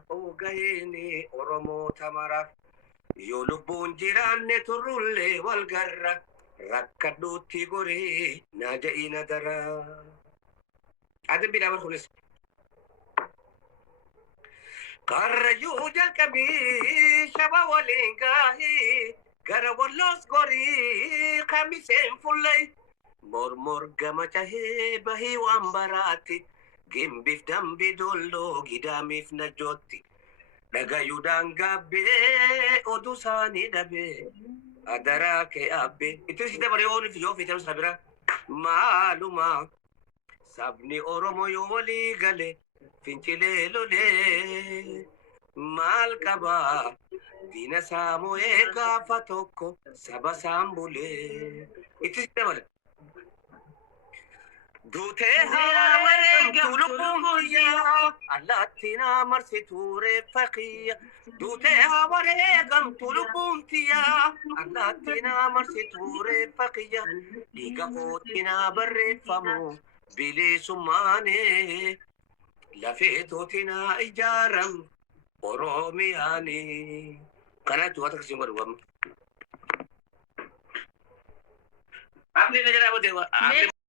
فوقيني أرمو تمرف يلبون جيران ترولي والقرة ركضوا تيغوري ناجئي ندرا عدم بلا مرخونس قرجو جالكبي شبا ولينغاهي قربولوس غوري خميسين فولي مرمر قمته بهي وامبراتي جنبي في دمبي دولو قدامي في نجوتي dhagayuudhaan gaabbee oduu isaanii dhabee adaraa kee aabbee itti si dabaree ooluuf yoo fiitamu sana bira maaluma sabni oromoo yoo walii gale fincilee lolee maal qabaa diina saamo'ee gaafa tokko saba saambulee itti si dabare. Dute hawarem tulumbuya allatina marsiture faqiya dute hawarem tulumbuya allatina marsiture faqiya diga fotina barrefamu bilisumane lafetotina ijaram oromiyani kana tu wata kasim baru am. Abdi najara bote